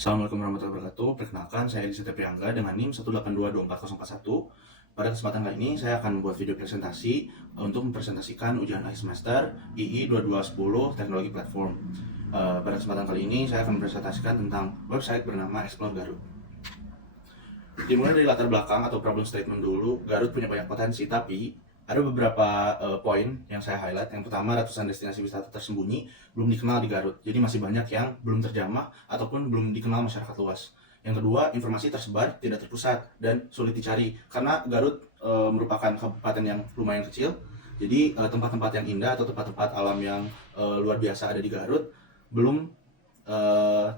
Assalamualaikum warahmatullahi wabarakatuh. Perkenalkan, saya Edi Priangga dengan NIM 1822441. Pada kesempatan kali ini, saya akan membuat video presentasi untuk mempresentasikan ujian akhir semester II 2210 Teknologi Platform. Pada kesempatan kali ini, saya akan mempresentasikan tentang website bernama Explore Garut. Dimulai dari latar belakang atau problem statement dulu. Garut punya banyak potensi, tapi ada beberapa poin yang saya highlight. Yang pertama, ratusan destinasi wisata tersembunyi belum dikenal di Garut, jadi masih banyak yang belum terjamah ataupun belum dikenal masyarakat luas. Yang kedua, informasi tersebar tidak terpusat dan sulit dicari karena Garut merupakan kabupaten yang lumayan kecil. Jadi tempat-tempat yang indah atau tempat-tempat alam yang luar biasa ada di Garut belum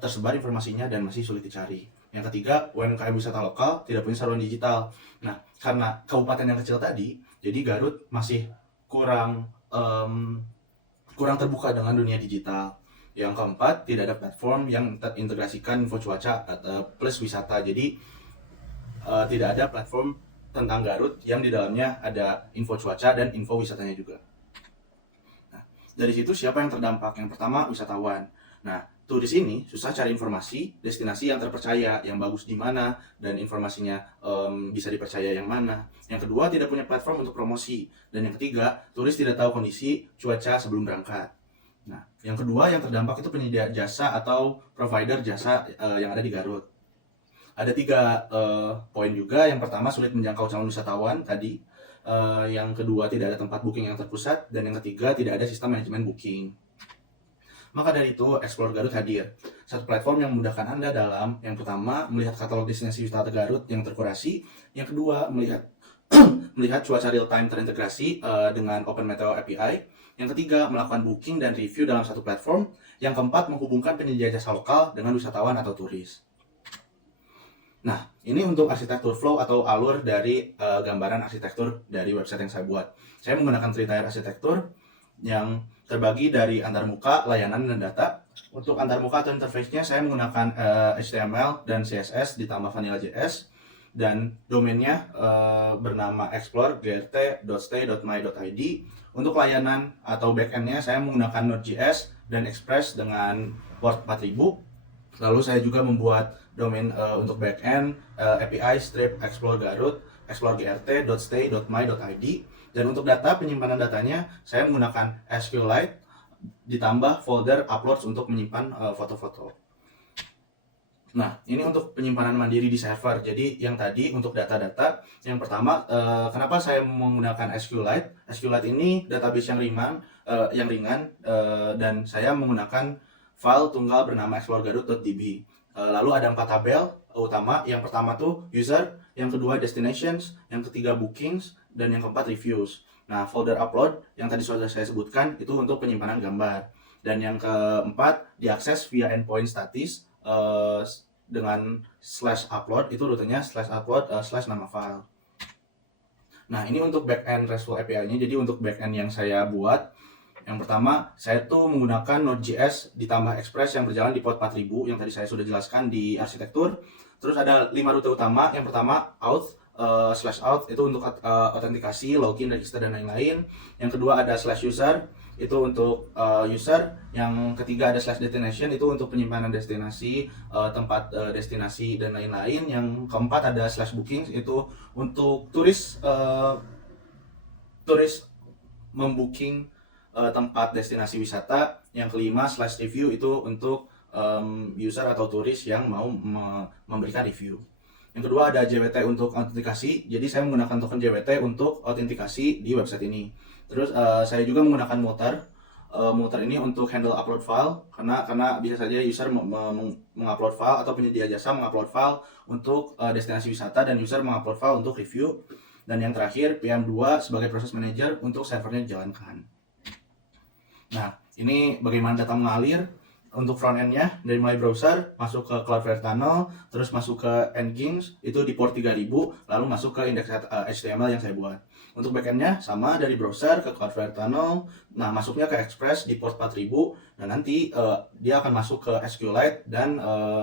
tersebar informasinya dan masih sulit dicari. Yang ketiga, UMKM wisata lokal tidak punya saluran digital. Nah, karena kabupaten yang kecil tadi, jadi Garut masih kurang terbuka dengan dunia digital. Yang keempat, tidak ada platform yang terintegrasikan info cuaca plus wisata. Jadi tidak ada platform tentang Garut yang di dalamnya ada info cuaca dan info wisatanya juga. Nah, dari situ siapa yang terdampak? Yang pertama, wisatawan. Nah, turis ini susah cari informasi destinasi yang terpercaya, yang bagus di mana, dan informasinya bisa dipercaya yang mana. Yang kedua, tidak punya platform untuk promosi. Dan yang ketiga, turis tidak tahu kondisi cuaca sebelum berangkat. Nah, yang kedua yang terdampak itu penyedia jasa atau provider jasa yang ada di Garut. Ada 3 poin juga. Yang pertama, sulit menjangkau calon wisatawan tadi. Yang kedua, tidak ada tempat booking yang terpusat. Dan yang ketiga, tidak ada sistem manajemen booking. Maka dari itu, Explore Garut hadir. Satu platform yang memudahkan Anda dalam, yang pertama, melihat katalog destinasi wisata Garut yang terkurasi. Yang kedua, melihat cuaca real-time terintegrasi dengan Open Meteo API. Yang ketiga, melakukan booking dan review dalam satu platform. Yang keempat, menghubungkan penyedia jasa lokal dengan wisatawan atau turis. Nah, ini untuk arsitektur flow atau alur dari gambaran arsitektur dari website yang saya buat. Saya menggunakan 3-tier arsitektur yang terbagi dari antarmuka, layanan, dan data. Untuk antarmuka atau interface-nya saya menggunakan HTML dan CSS ditambah Vanilla.js, dan domainnya bernama explore.grt.stay.my.id. Untuk layanan atau backend-nya saya menggunakan Node.js dan Express dengan port 4000. Lalu saya juga membuat domain untuk backend API strip explore garut explore.grt.stay.my.id. Dan untuk data, penyimpanan datanya saya menggunakan SQLite ditambah folder uploads untuk menyimpan foto-foto. Nah, ini untuk penyimpanan mandiri di server. Jadi yang tadi untuk data-data, yang pertama kenapa saya menggunakan SQLite? SQLite ini database yang ringan, dan saya menggunakan file tunggal bernama exploregarut.db. Lalu ada 4 tabel utama. Yang pertama tuh user, yang kedua destinations, yang ketiga bookings, dan yang keempat reviews. Nah, folder upload yang tadi sudah saya sebutkan itu untuk penyimpanan gambar. Dan yang keempat, diakses via endpoint statis dengan /upload, itu rutenya /upload /nama file. Nah, ini untuk backend RESTful API-nya. Jadi untuk backend yang saya buat, yang pertama, saya tuh menggunakan Node.js ditambah Express yang berjalan di port 4000 yang tadi saya sudah jelaskan di arsitektur. Terus ada 5 rute utama. Yang pertama, auth, /out itu untuk autentikasi, login, register, dan lain-lain. Yang kedua ada /user, itu untuk user. Yang ketiga ada /destination, itu untuk penyimpanan destinasi, tempat destinasi, dan lain-lain. Yang keempat ada /bookings, itu untuk turis membooking tempat destinasi wisata. Yang kelima /review, itu untuk user atau turis yang mau memberikan review. Yang kedua ada JWT untuk autentikasi. Jadi saya menggunakan token JWT untuk autentikasi di website ini. Terus saya juga menggunakan Mutter ini untuk handle upload file, karena bisa saja user mengupload file atau penyedia jasa mengupload file untuk destinasi wisata dan user mengupload file untuk review. Dan yang terakhir PM2 sebagai proses manager untuk servernya dijalankan. Nah, ini bagaimana data mengalir. Untuk front end-nya, dari mulai browser, masuk ke Cloudflare Tunnel, terus masuk ke Nginx, itu di port 3000, lalu masuk ke index HTML yang saya buat. Untuk backend-nya, sama, dari browser ke Cloudflare Tunnel, nah masuknya ke Express di port 4000, dan nanti dia akan masuk ke SQLite dan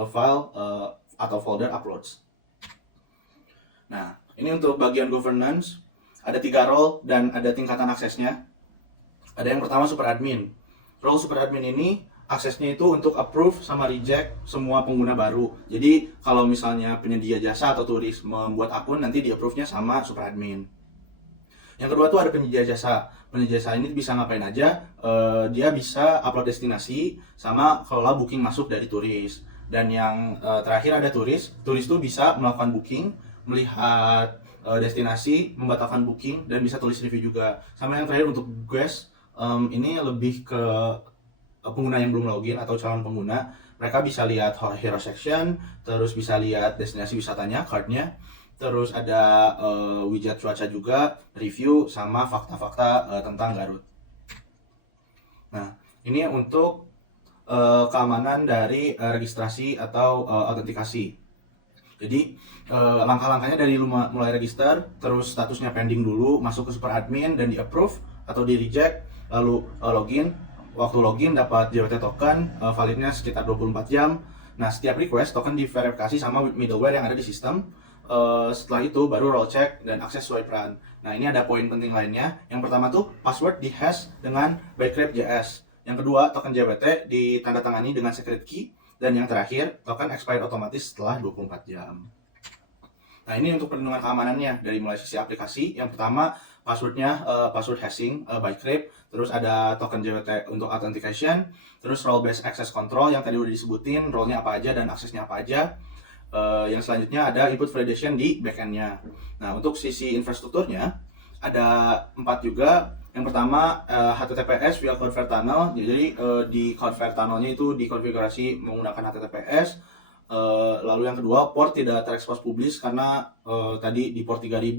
file atau folder uploads. Nah, ini untuk bagian governance, ada 3 role dan ada tingkatan aksesnya. Ada yang pertama super admin. Role super admin ini aksesnya itu untuk approve sama reject semua pengguna baru. Jadi kalau misalnya penyedia jasa atau turis membuat akun, nanti di approve-nya sama super admin. Yang kedua tuh ada penyedia jasa. Penyedia jasa ini bisa ngapain aja? Dia bisa upload destinasi sama kelola booking masuk dari turis. Dan yang terakhir ada turis. Turis tuh bisa melakukan booking, melihat destinasi, membatalkan booking, dan bisa tulis review juga. Sama yang terakhir untuk guest, ini lebih ke pengguna yang belum login atau calon pengguna. Mereka bisa lihat hero section, terus bisa lihat destinasi wisatanya, cardnya, terus ada widget cuaca juga, review, sama fakta-fakta tentang Garut. Nah, ini untuk keamanan dari registrasi atau autentikasi. Jadi langkah-langkahnya dari mulai register, terus statusnya pending dulu, masuk ke super admin dan di approve atau di reject, lalu login. Waktu login dapat JWT token, validnya sekitar 24 jam. Nah, setiap request token diverifikasi sama middleware yang ada di sistem. Setelah itu baru role check dan akses swipe run. Nah, ini ada poin penting lainnya. Yang pertama tuh password dihash dengan bytecrypt.js. Yang kedua, token JWT ditandatangani dengan secret key. Dan yang terakhir, token expired otomatis setelah 24 jam. Nah, ini untuk perlindungan keamanannya dari mulai sisi aplikasi. Yang pertama, passwordnya password hashing bytecrypt. Terus ada token JWT untuk authentication. Terus role based access control yang tadi udah disebutin, role-nya apa aja dan aksesnya apa aja. Yang selanjutnya ada input validation di backend-nya. Nah, untuk sisi infrastrukturnya ada 4 juga. Yang pertama HTTPS via Cloudflare Tunnel. Jadi di Cloudflare Tunnel-nya itu dikonfigurasi menggunakan HTTPS. Lalu yang kedua, port tidak terekspos publis karena tadi di port 3000.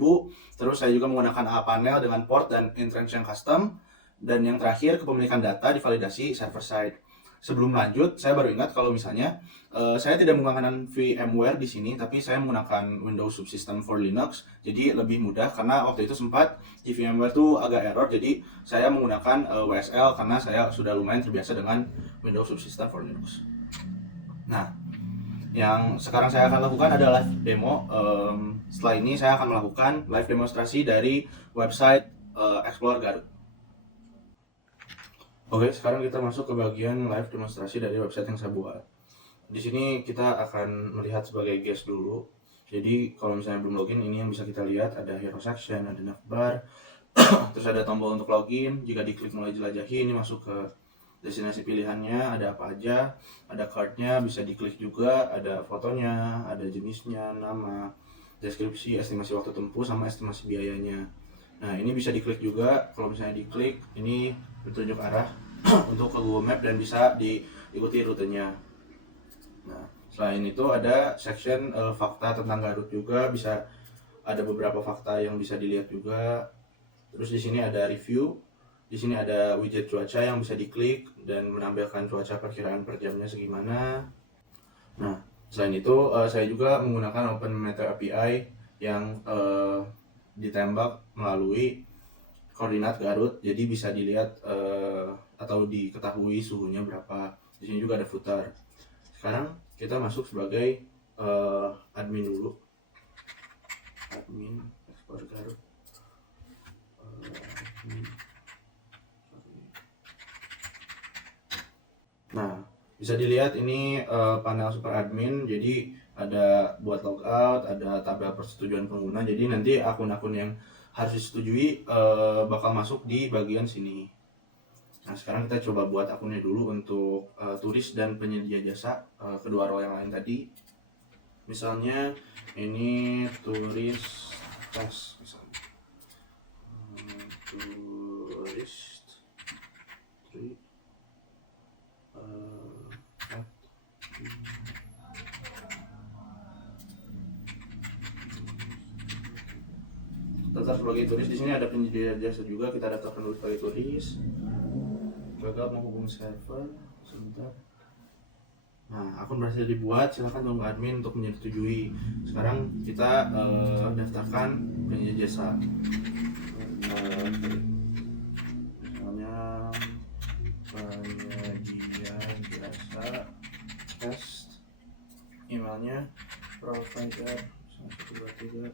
Terus saya juga menggunakan APanel dengan port dan entrench yang custom. Dan yang terakhir, kepemilikan data divalidasi server side. Sebelum lanjut, saya baru ingat kalau misalnya saya tidak menggunakan VMware di sini, tapi saya menggunakan Windows Subsystem for Linux. Jadi lebih mudah karena waktu itu sempat di VMware tuh agak error. Jadi saya menggunakan WSL karena saya sudah lumayan terbiasa dengan Windows Subsystem for Linux. Nah, yang sekarang saya akan lakukan adalah live demo. Setelah ini saya akan melakukan live demonstrasi dari website Explore Garut. Oke, sekarang kita masuk ke bagian live demonstrasi dari website yang saya buat. Di sini kita akan melihat sebagai guest dulu. Jadi kalau misalnya belum login, ini yang bisa kita lihat ada hero section, ada navbar, terus ada tombol untuk login. Jika diklik mulai jelajahi, ini masuk ke destinasi pilihannya, ada apa aja, ada cardnya, bisa diklik juga, ada fotonya, ada jenisnya, nama, deskripsi, estimasi waktu tempuh, sama estimasi biayanya. Nah, ini bisa diklik juga. Kalau misalnya diklik, ini bertunjuk arah untuk ke Google Map dan bisa diikuti rutenya. Nah, selain itu ada section fakta tentang Garut juga, bisa ada beberapa fakta yang bisa dilihat juga. Terus di sini ada review, di sini ada widget cuaca yang bisa diklik dan menampilkan cuaca perkiraan per jamnya segimana. Nah, selain itu saya juga menggunakan Open Meteo API yang ditembak melalui koordinat Garut, jadi bisa dilihat atau diketahui suhunya berapa. Di sini juga ada footer. Sekarang kita masuk sebagai admin dulu. Admin Explore Garut. Nah, bisa dilihat ini panel super admin. Jadi ada buat logout, ada tabel persetujuan pengguna. Jadi nanti akun-akun yang harus disetujui bakal masuk di bagian sini. Nah, sekarang kita coba buat akunnya dulu untuk turis dan penyedia jasa, kedua role yang lain tadi. Misalnya ini turis tes, misalnya turis daftar sebagai turis. Di sini ada penyedia jasa juga, kita daftarkan dulu sebagai turis. Gagal menghubungi server, sebentar. Nah, akun berhasil dibuat, silahkan tunggu admin untuk menyetujui. Sekarang kita daftarkan penyedia jasa. Misalnya penyedia jasa test, emailnya provider 123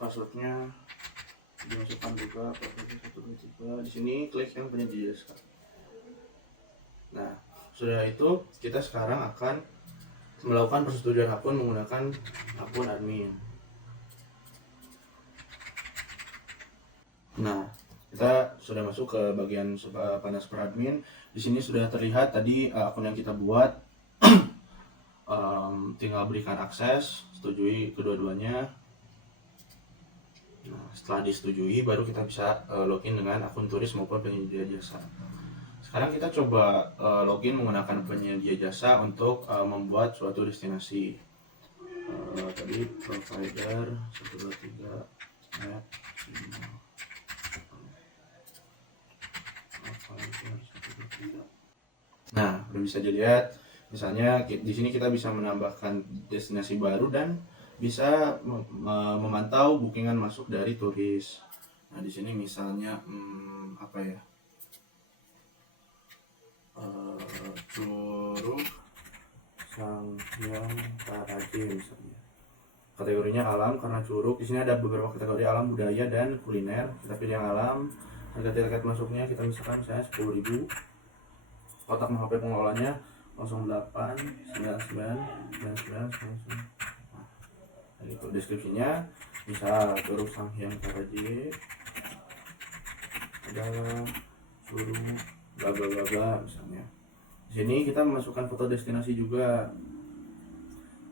passwordnya dimasukkan juga provider 123. Di sini klik yang penyedia jasa. Nah, sudah itu kita sekarang akan melakukan persetujuan akun menggunakan akun admin. Nah, kita sudah masuk ke bagian panas per admin. Di sini sudah terlihat tadi akun yang kita buat. Tinggal berikan akses, setujui kedua-duanya. Nah, setelah disetujui baru kita bisa login dengan akun turis maupun penyedia jasa. Sekarang kita coba login menggunakan penyedia jasa untuk membuat suatu destinasi. Tadi provider 123 net. Nah, udah bisa dilihat. Misalnya di sini kita bisa menambahkan destinasi baru dan bisa memantau bookingan masuk dari turis. Nah, di sini misalnya apa ya? Curug Sanghyang Taraje misalnya. Kategorinya alam karena curug. Di sini ada beberapa kategori alam, budaya dan kuliner. Kita pilih yang alam. Harga tiket masuknya kita misalkan saya 10.000. Kotak HP pengelolanya 08 99 99 nah, itu deskripsinya bisa Curug Sanghyang Taraje adalah curug bla bla bla bla misalnya. Di sini kita memasukkan foto destinasi juga,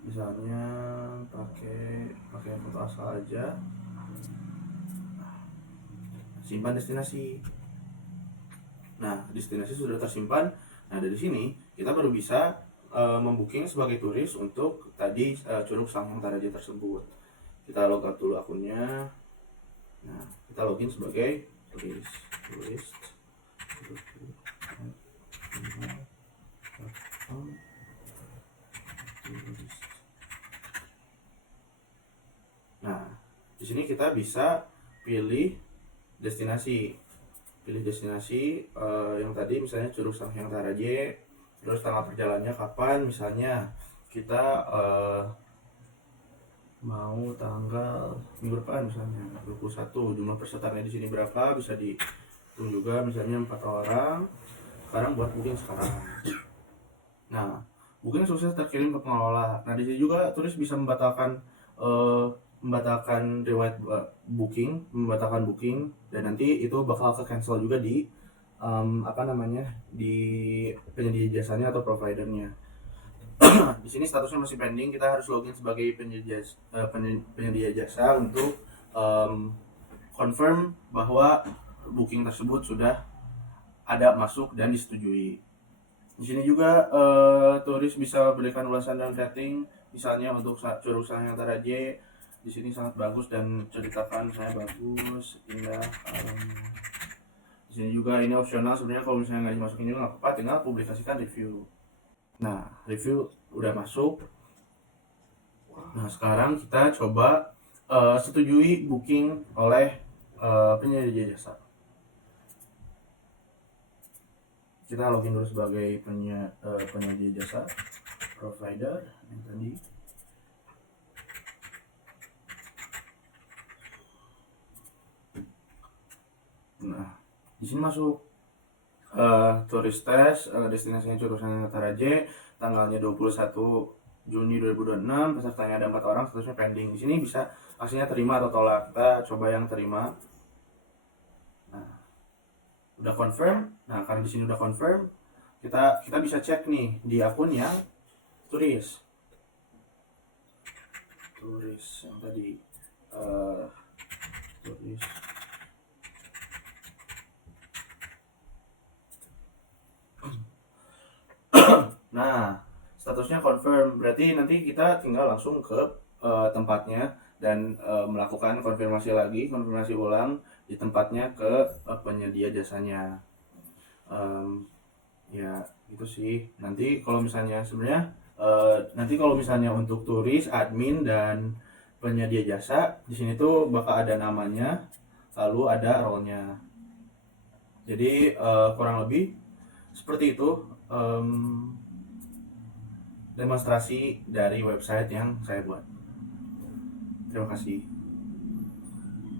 misalnya pakai foto asal aja. Simpan destinasi. Nah, destinasi sudah tersimpan. Nah, dari sini kita baru bisa membooking sebagai turis untuk tadi Curug Sanghyang Taraje tersebut. Kita logout dulu akunnya. Nah, kita login sebagai turis. Nah, di sini kita bisa pilih destinasi. Yang tadi misalnya Curug Sanghyang Taraje, terus tanggal perjalanannya kapan, misalnya kita mau tanggal minggu depan misalnya 21, jumlah pesertanya di sini berapa, bisa dihitung juga misalnya 4 orang. Sekarang buat booking sekarang. Nah, booking sukses terkirim ke pengelola. Nah, di sini juga turis bisa membatalkan riwayat booking, membatalkan booking, dan nanti itu bakal ke cancel juga di di penyedia jasanya atau providernya. Di sini statusnya masih pending, kita harus login sebagai penyedia jasa untuk confirm bahwa booking tersebut sudah ada masuk dan disetujui. Di sini juga turis bisa berikan ulasan dan rating, misalnya untuk Curug Sanghyang Taraje. Di sini sangat bagus dan ceritakan saya bagus, indah. Di sini juga ini opsional sebenarnya, kalau misalnya nggak dimasukin juga nggak apa-apa, tinggal publikasikan review. Nah, review udah masuk. Nah, sekarang kita coba setujui booking oleh penyedia jasa. Kita login dulu sebagai penyedia jasa provider yang tadi. Nah, di sini masuk turis test, destinasinya Curug Sanghyang Taraje, tanggalnya 21 Juni 2026, pesertanya ada 4 orang, statusnya pending. Di sini bisa aksinya terima atau tolak. Kita coba yang terima. Nah, udah confirm. Nah, karena di sini udah confirm, kita bisa cek nih di akun yang turis yang tadi turis. Nah, statusnya confirm, berarti nanti kita tinggal langsung ke tempatnya dan melakukan konfirmasi ulang di tempatnya ke penyedia jasanya. Ya itu sih. Nanti kalau misalnya untuk turis, admin dan penyedia jasa, di sini tuh bakal ada namanya, lalu ada role-nya. Jadi kurang lebih seperti itu demonstrasi dari website yang saya buat. Terima kasih.